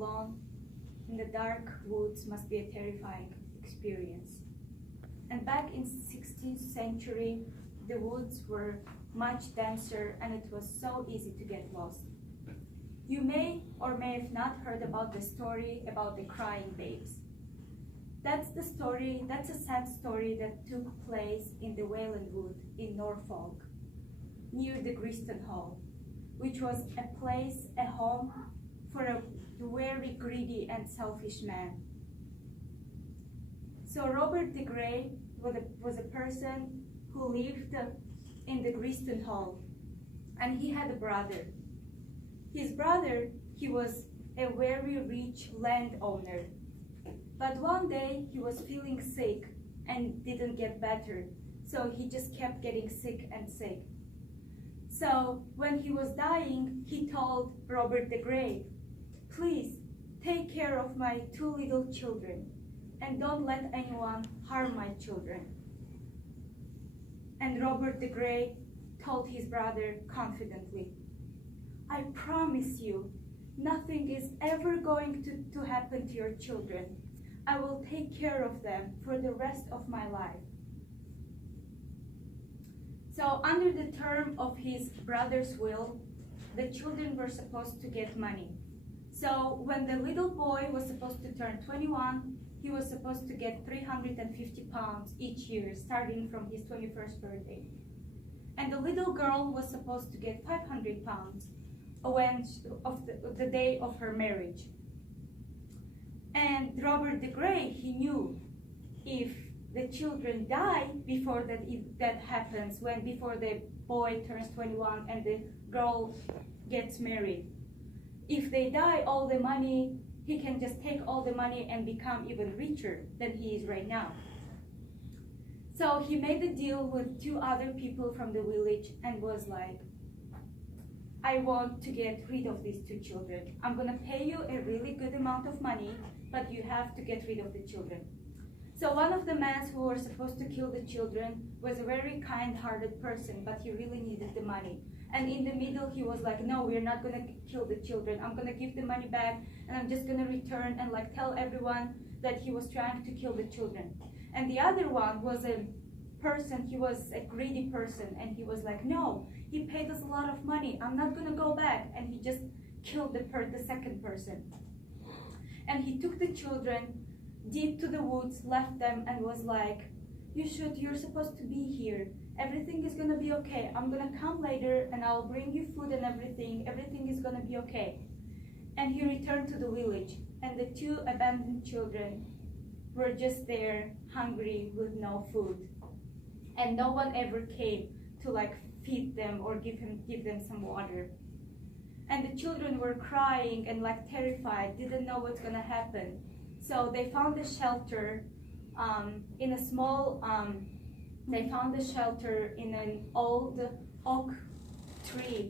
alone in the dark woods must be a terrifying experience. And back in 16th century, the woods were much denser and it was so easy to get lost. You may or may have not heard about the story about the crying babes. That's a sad story that took place in the Wayland Wood in Norfolk, near the Griston Hall, which was a home for a very greedy and selfish man. So Robert the Grey was a person who lived in the Griston Hall, and he had a brother. His brother, he was a very rich landowner, but one day he was feeling sick and didn't get better, so he just kept getting sick and sick. So when he was dying, he told Robert the Grey, "Please take care of my 2 little children and don't let anyone harm my children." And Robert the Grey told his brother confidently, "I promise you, nothing is ever going to happen to your children. I will take care of them for the rest of my life." So under the term of his brother's will, the children were supposed to get money. So when the little boy was supposed to turn 21, he was supposed to get 350 pounds each year, starting from his 21st birthday. And the little girl was supposed to get 500 pounds of the day of her marriage. And Robert the Grey, he knew if the children die before that happens, before the boy turns 21 and the girl gets married, if they die, all the money, he can just take all the money and become even richer than he is right now. So he made a deal with 2 other people from the village and was like, "I want to get rid of these 2 children. I'm gonna pay you a really good amount of money, but you have to get rid of the children." So one of the men who were supposed to kill the children was a very kind-hearted person, but he really needed the money. And in the middle, he was like, "No, we're not gonna kill the children. I'm gonna give the money back, and I'm just gonna return and like tell everyone that he was trying to kill the children." And the other one was a person, he was a greedy person, and he was like, "No, he paid us a lot of money. I'm not gonna go back." And he just killed the second person. And he took the children deep to the woods, left them, and was like, you're supposed to be here. Everything is gonna be okay. I'm gonna come later and I'll bring you food and everything. Everything is gonna be okay." And he returned to the village, and the 2 abandoned children were just there, hungry, with no food. And no one ever came to like feed them or give them some water. And the children were crying and like terrified, didn't know what's gonna happen. So they found a shelter in a small, in an old oak tree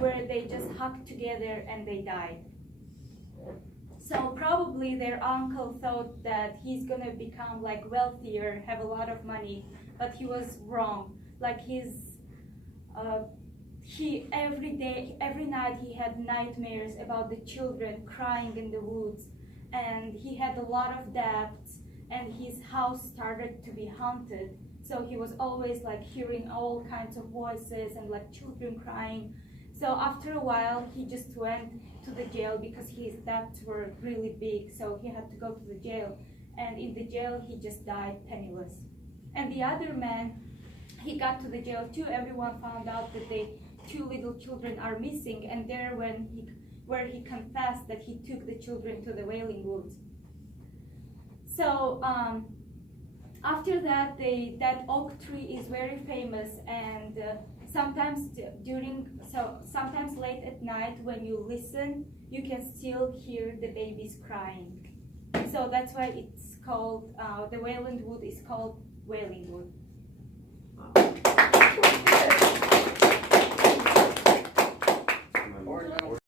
where they just hugged together and they died. So probably their uncle thought that he's gonna become like wealthier, have a lot of money, but he was wrong. Like every night he had nightmares about the children crying in the woods, and he had a lot of debts, and his house started to be haunted. So he was always like hearing all kinds of voices and like children crying. So after a while, he just went to the jail because his debts were really big. So he had to go to the jail, and in the jail, he just died penniless. And the other man, he got to the jail too. Everyone found out that the 2 little children are missing, and there where he confessed that he took the children to the Wailing Woods. So after that, that oak tree is very famous, and sometimes late at night when you listen, you can still hear the babies crying. So that's why it's called, the Wayland Wood is called Wailing Wood.